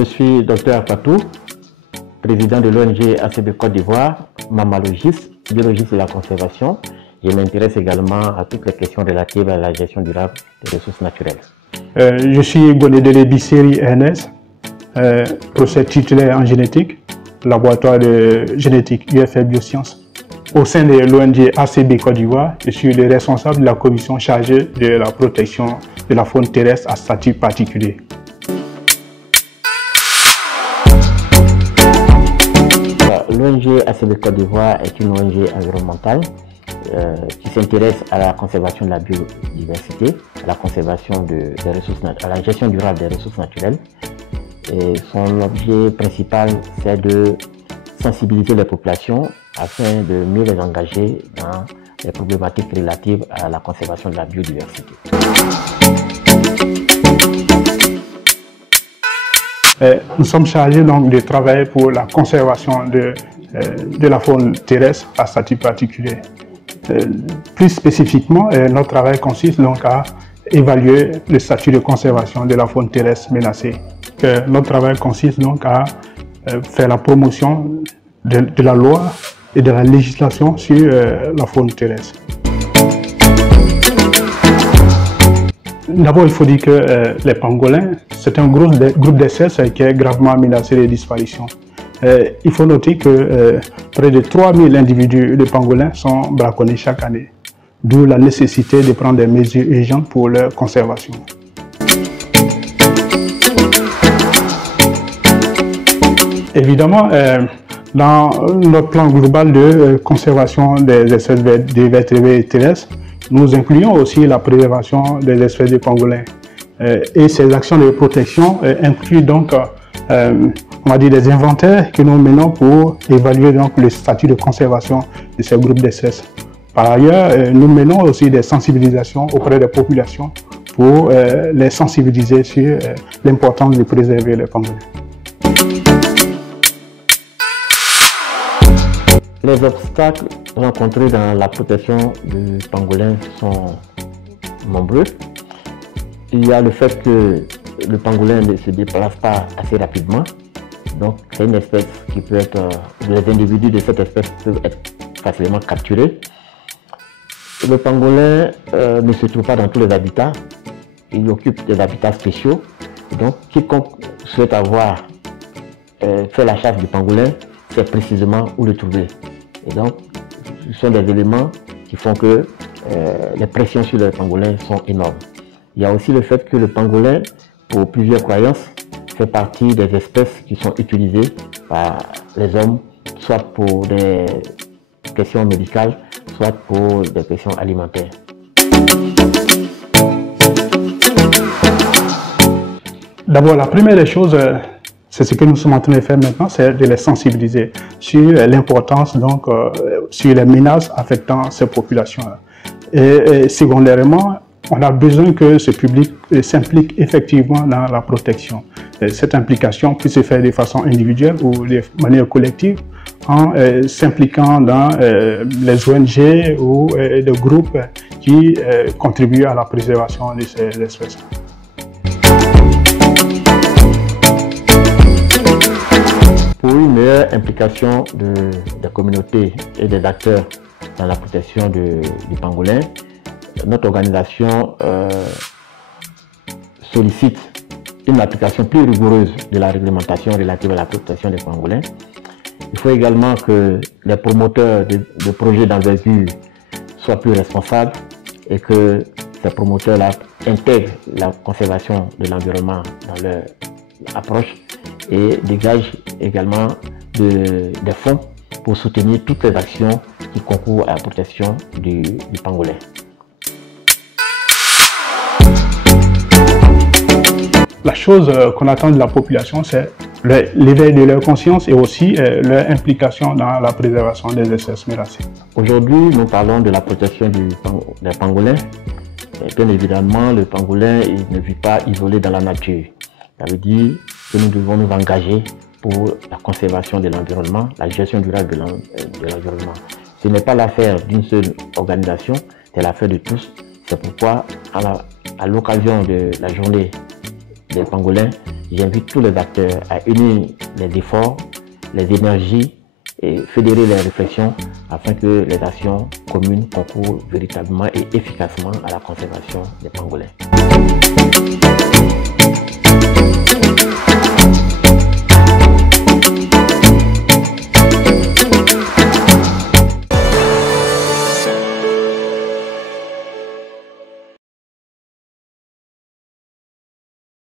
Je suis Dr Patou, président de l'ONG ACB Côte d'Ivoire, mammalogiste, biologiste de la conservation. Je m'intéresse également à toutes les questions relatives à la gestion durable des ressources naturelles. Je suis Gonedele Bisseri Ernest, professeur titulaire en génétique, laboratoire de génétique UFR Biosciences. Au sein de l'ONG ACB Côte d'Ivoire, je suis le responsable de la commission chargée de la protection de la faune terrestre à statut particulier. L'ONG ACB Côte d'Ivoire est une ONG environnementale qui s'intéresse à la conservation de la biodiversité, à la conservation des ressources, à la gestion durable des ressources naturelles. Et son objet principal, c'est de sensibiliser les populations afin de mieux les engager dans les problématiques relatives à la conservation de la biodiversité. Nous sommes chargés donc de travailler pour la conservation de la faune terrestre à statut particulier. Plus spécifiquement, notre travail consiste donc à évaluer le statut de conservation de la faune terrestre menacée. Notre travail consiste donc à faire la promotion de la loi et de la législation sur la faune terrestre. D'abord, il faut dire que les pangolins, c'est un groupe d'espèces qui est gravement menacé de disparition. Il faut noter que près de 3000 individus de pangolins sont braconnés chaque année, d'où la nécessité de prendre des mesures urgentes pour leur conservation. Évidemment, dans notre plan global de conservation des espèces de vertébrés terrestres, nous incluons aussi la préservation des espèces de pangolins. Et ces actions de protection incluent donc on va dire des inventaires que nous menons pour évaluer donc le statut de conservation de ces groupes d'espèces. Par ailleurs, nous menons aussi des sensibilisations auprès des populations pour les sensibiliser sur l'importance de préserver les pangolins. Les obstacles rencontrés dans la protection du pangolin sont nombreux. Il y a le fait que le pangolin ne se déplace pas assez rapidement. Donc c'est une espèce qui peut être, les individus de cette espèce peuvent être facilement capturés. Le pangolin ne se trouve pas dans tous les habitats. Il occupe des habitats spéciaux. Donc quiconque souhaite avoir fait la chasse du pangolin sait précisément où le trouver. Et donc ce sont des éléments qui font que les pressions sur le pangolin sont énormes. Il y a aussi le fait que le pangolin, pour plusieurs croyances, fait partie des espèces qui sont utilisées par les hommes, soit pour des questions médicales, soit pour des questions alimentaires. D'abord, la première des choses, c'est ce que nous sommes en train de faire maintenant, c'est de les sensibiliser sur l'importance, donc, sur les menaces affectant ces populations-là. Et secondairement, on a besoin que ce public s'implique effectivement dans la protection. Cette implication peut se faire de façon individuelle ou de manière collective en s'impliquant dans les ONG ou des groupes qui contribuent à la préservation de ces espèces. Pour une meilleure implication des communautés et des acteurs dans la protection du pangolin, notre organisation sollicite une application plus rigoureuse de la réglementation relative à la protection des pangolins. Il faut également que les promoteurs de projets d'envergure soient plus responsables et que ces promoteurs-là intègrent la conservation de l'environnement dans leur approche et dégagent également des fonds pour soutenir toutes les actions qui concourent à la protection du pangolin. La chose qu'on attend de la population, c'est l'éveil de leur conscience et aussi leur implication dans la préservation des espèces menacées. Aujourd'hui, nous parlons de la protection des pangolins. Et bien évidemment, le pangolin il ne vit pas isolé dans la nature. Ça veut dire que nous devons nous engager pour la conservation de l'environnement, la gestion durable de l'environnement. Ce n'est pas l'affaire d'une seule organisation, c'est l'affaire de tous. C'est pourquoi, à l'occasion de la journée des pangolins, j'invite tous les acteurs à unir les efforts, les énergies et fédérer les réflexions afin que les actions communes concourent véritablement et efficacement à la conservation des pangolins.